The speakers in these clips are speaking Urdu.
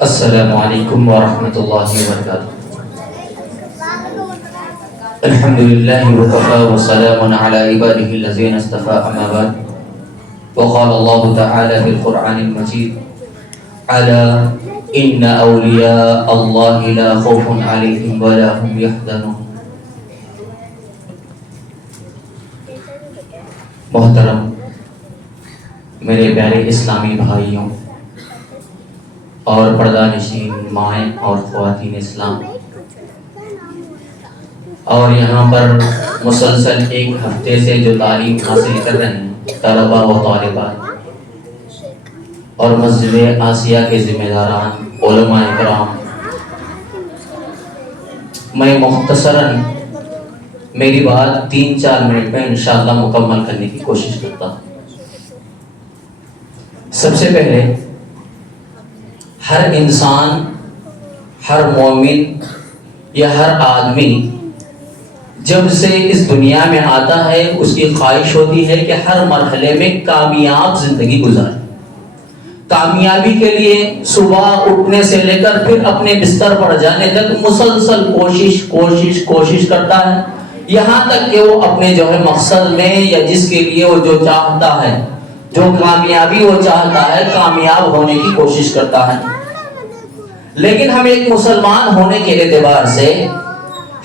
السلام علیکم ورحمۃ اللہ وبرکاتہ۔ الحمد للہ وکفى وسلام علی عباده الذین اصطفى، اما بعد، وقال اللہ تعالی فی القرآن المجید الا ان اولیاء اللہ لا خوف علیہم ولا هم یحزنون۔ محترم میرے پیارے اسلامی بھائیوں اور پردہ نشین مائیں اور خواتین اسلام، اور یہاں پر مسلسل ایک ہفتے سے جو تعلیم حاصل کر رہے ہیں طلباء و طالبات اور مسجد آسیہ کے ذمہ داران علماء کرام، میں مختصراً میری بات 3-4 منٹ میں انشاءاللہ مکمل کرنے کی کوشش کرتا ہوں۔ سب سے پہلے ہر انسان، ہر مومن یا ہر آدمی جب سے اس دنیا میں آتا ہے اس کی خواہش ہوتی ہے کہ ہر مرحلے میں کامیاب زندگی گزارے۔ کامیابی کے لیے صبح اٹھنے سے لے کر پھر اپنے بستر پر جانے تک مسلسل کوشش کرتا ہے، یہاں تک کہ وہ اپنے جو ہے مقصد میں یا جس کے لیے وہ جو چاہتا ہے، جو کامیابی وہ چاہتا ہے، کامیاب ہونے کی کوشش کرتا ہے۔ لیکن ہم ایک مسلمان ہونے کے اعتبار سے،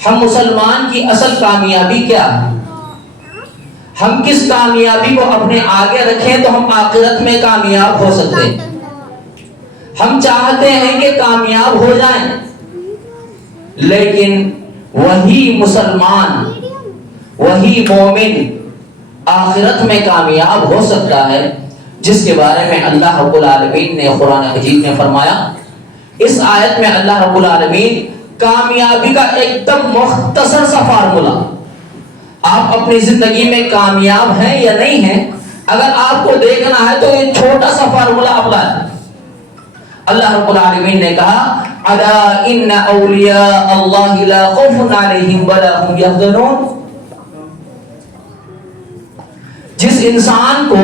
ہم مسلمان کی اصل کامیابی کیا ہے؟ ہم کس کامیابی کو اپنے آگے رکھیں تو ہم آخرت میں کامیاب ہو سکتے ہیں؟ ہم چاہتے ہیں کہ کامیاب ہو جائیں، لیکن وہی مسلمان، وہی مومن آخرت میں کامیاب ہو سکتا ہے جس کے بارے میں اللہ رب العالمین نے قرآن مجید میں فرمایا۔ اس آیت میں اللہ رب العالمین کامیابی کا ایک دم مختصر سا فارمولا، آپ اپنی زندگی میں کامیاب ہیں یا نہیں ہیں، اگر آپ کو دیکھنا ہے تو یہ چھوٹا سا فارمولا اپلائے۔ اللہ رب العالمین نے کہا الا ان اولیاء اللہ لا خوف علیہم ولا هم یحزنون۔ جس انسان کو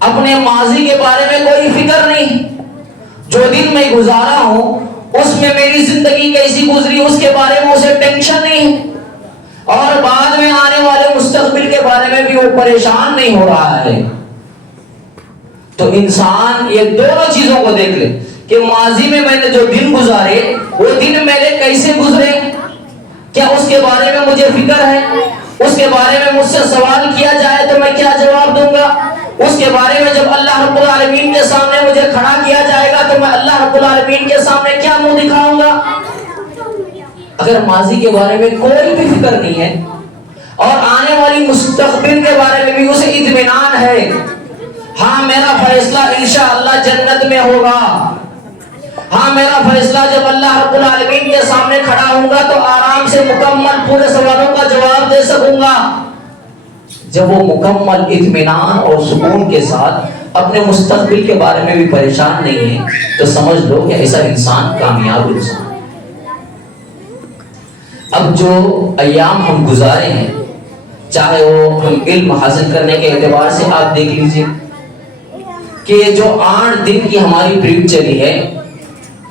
اپنے ماضی کے بارے میں کوئی فکر نہیں، جو دن میں گزارا ہوں اس میں میری زندگی کیسی گزری اس کے بارے میں اسے ٹینشن نہیں، اور بعد میں آنے والے مستقبل کے بارے میں بھی وہ پریشان نہیں ہو رہا ہے، تو انسان یہ دونوں چیزوں کو دیکھ لے کہ ماضی میں میں نے جو دن گزارے وہ دن میرے کیسے گزرے، کیا اس کے بارے میں مجھے فکر ہے، اس کے بارے میں مجھ سے سوال کیا جائے تو میں کیا جواب دوں گا، اس کے بارے میں جب اللہ رب العالمین کے سامنے مجھے کھڑا کیا جائے گا تو میں اللہ رب العالمین کے سامنے کیا منہ دکھاؤں گا؟ اگر ماضی کے بارے میں کوئی بھی فکر نہیں ہے اور آنے والی مستقبل کے بارے میں بھی اسے اطمینان ہے، ہاں میرا فیصلہ انشاءاللہ جنت میں ہوگا، ہاں میرا فیصلہ جب اللہ رب العالمین کے سامنے کھڑا ہوں گا تو آرام سے مکمل پورے سوالوں کا جواب دے سکوں گا، جب وہ مکمل اطمینان اور سکون کے ساتھ اپنے مستقبل کے بارے میں بھی پریشان نہیں ہے تو سمجھ لو کہ ایسا انسان کامیاب انسان ہے۔ اب جو ایام ہم گزارے ہیں، چاہے وہ ہم علم حاصل کرنے کے اعتبار سے آپ دیکھ لیجئے کہ جو 8 دن کی ہماری ٹرپ چلی ہے،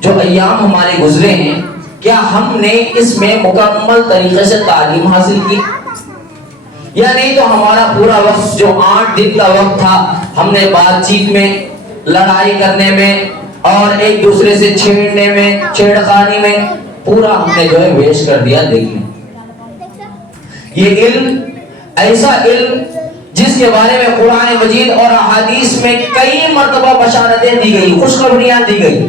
جو ایام ہمارے گزرے ہیں، کیا ہم نے اس میں مکمل طریقے سے تعلیم حاصل کی؟ یا نہیں تو ہمارا پورا وقت جو 8 دن کا وقت تھا ہم نے بات چیت میں، لڑائی کرنے میں اور ایک دوسرے سے چھیڑنے میں، چھیڑخانی میں پورا ہم نے جو ہے ویسٹ کر دیا۔ دیکھیں یہ علم ایسا علم جس کے بارے میں قرآن مجید اور احادیث میں کئی مرتبہ بشارتیں دی گئی، خوشخبریاں دی گئی۔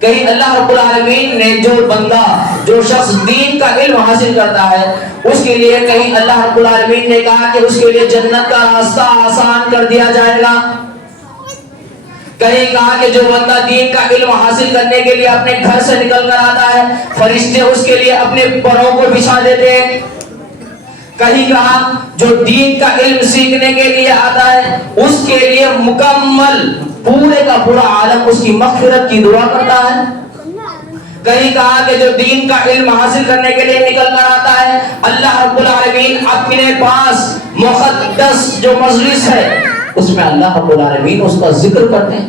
کہیں اللہ رب العالمین نے جو بندہ، جو شخص دین کا علم حاصل کرتا ہے اس کے لیے، کہیں اللہ رب العالمین نے کہا کہ اس کے لیے جنت کا راستہ آسان کر دیا جائے گا، کہیں کہا کہ جو بندہ دین کا علم حاصل کرنے کے لیے اپنے گھر سے نکل کر آتا ہے فرشتے اس کے لیے اپنے پروں کو بچھا دیتے ہیں، کہیں کہا جو دین کا علم سیکھنے کے لیے آتا ہے اس کے لیے مکمل پورے کا پورا عالم اس کی مغفرت کی دعا کرتا ہے، کہیں کہا کہ جو دین کا علم حاصل کرنے کے لیے نکل کر آتا ہے اللہ رب العالمین اپنے پاس مقدس جو مجلس ہے اس میں اللہ رب العالمین اس کا ذکر کرتے ہیں۔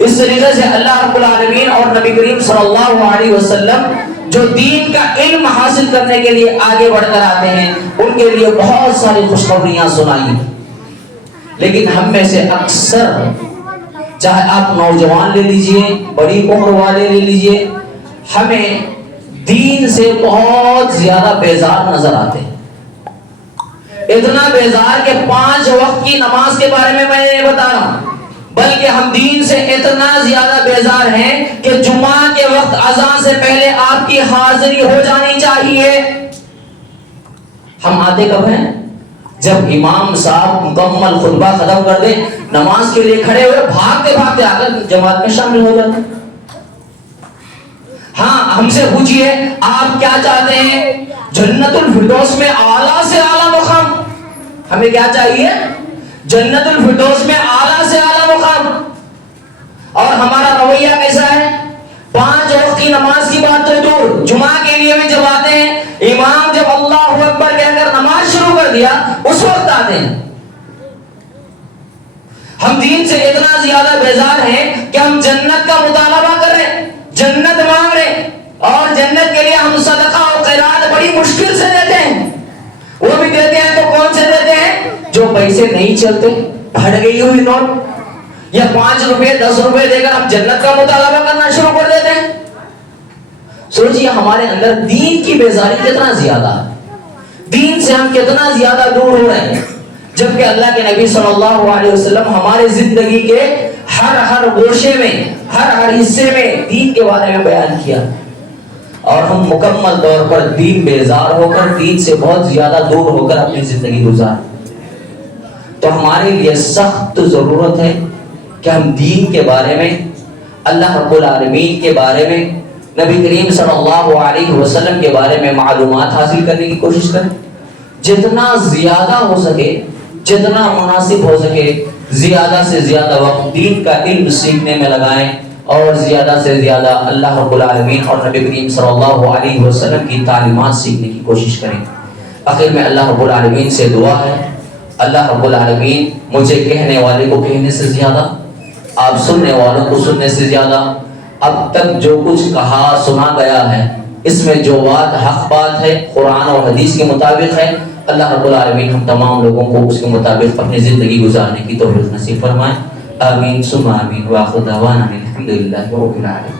اس طریقے سے اللہ رب العالمین اور نبی کریم صلی اللہ علیہ وسلم جو دین کا علم حاصل کرنے کے لیے آگے بڑھ کر آتے ہیں ان کے لیے بہت ساری خوشخبریاں سنائی. لیکن ہم میں سے اکثر، چاہے آپ نوجوان لے لیجئے، بڑی عمر والے لے لیجئے، ہمیں دین سے بہت زیادہ بیزار نظر آتے ہیں. اتنا بیزار کہ 5 وقت کی نماز کے بارے میں نہیں بتا رہا ہوں، بلکہ ہم دین سے اتنا زیادہ بیزار ہیں کہ جمعہ کے وقت اذان سے پہلے آپ کی حاضری ہو جانی چاہیے. ہم آتے کب ہیں؟ جب امام صاحب مکمل خطبہ ختم کر دیں، نماز کے لیے کھڑے ہوئے بھاگتے بھاگتے آ کر جماعت میں شامل ہو جاتے ہیں. ہاں، ہم سے پوچھئے آپ کیا چاہتے ہیں؟ جنت الفردوس میں اعلیٰ سے اعلیٰ مقام. ہمیں کیا چاہیے؟ جنت الفردوس میں اعلیٰ سے اعلیٰ مقام. اور ہمارا رویہ کیسا ہے؟ 5 وقت کی نماز کی بات تو دور، جمعہ کے لیے بھی جب آتے ہیں، امام جب اللہ اکبر کہہ کر نماز شروع کر دیا اس وقت آتے ہیں. ہم دین سے اتنا زیادہ بیزار ہیں کہ ہم جنت کا مطالبہ کر رہے ہیں، جنت مانگ رہے ہیں، اور جنت کے لیے ہم صدقہ اور خیرات بڑی مشکل سے دیتے ہیں. وہ بھی دیتے ہیں تو کون سے دیتے ہیں؟ جو پیسے نہیں چلتے، پھٹ گئی ہوئی نوٹ، یا 5 روپے 10 روپے دے کر ہم جنت کا مطالبہ کرنا شروع کر دیتے ہیں. سوچئے ہمارے اندر دین کی بیزاری کتنا زیادہ ہے، دین سے ہم کتنا زیادہ دور ہو رہے ہیں، جبکہ اللہ کے نبی صلی اللہ علیہ وسلم ہمارے زندگی کے ہر گوشے میں، ہر حصے میں دین کے بارے میں بیان کیا، اور ہم مکمل طور پر دین بیزار ہو کر، دین سے بہت زیادہ دور ہو کر اپنی زندگی گزار. تو ہمارے لیے سخت ضرورت ہے کہ ہم دین کے بارے میں، اللہ رب العالمین کے بارے میں، نبی کریم صلی اللہ علیہ وسلم کے بارے میں معلومات حاصل کرنے کی کوشش کریں. جتنا زیادہ ہو سکے، جتنا مناسب ہو سکے، زیادہ سے زیادہ وقت دین کا علم سیکھنے میں لگائیں، اور زیادہ سے زیادہ اللہ رب العالمین اور نبی کریم صلی اللہ علیہ وسلم کی تعلیمات سیکھنے کی کوشش کریں. آخر میں اللہ رب العالمین سے دعا ہے، اللہ رب العالمین مجھے کہنے والے کو کہنے سے زیادہ، آپ سننے والوں کو سننے سے زیادہ، اب تک جو کچھ کہا سنا گیا ہے اس میں جو بات حق بات ہے، قرآن اور حدیث کے مطابق ہے، اللہ رب العالمین ہم تمام لوگوں کو اس کے مطابق اپنی زندگی گزارنے کی توفیق نصیب فرمائے. آمین ثم آمین. وآخر دعوانا الحمدللہ رب العالمین.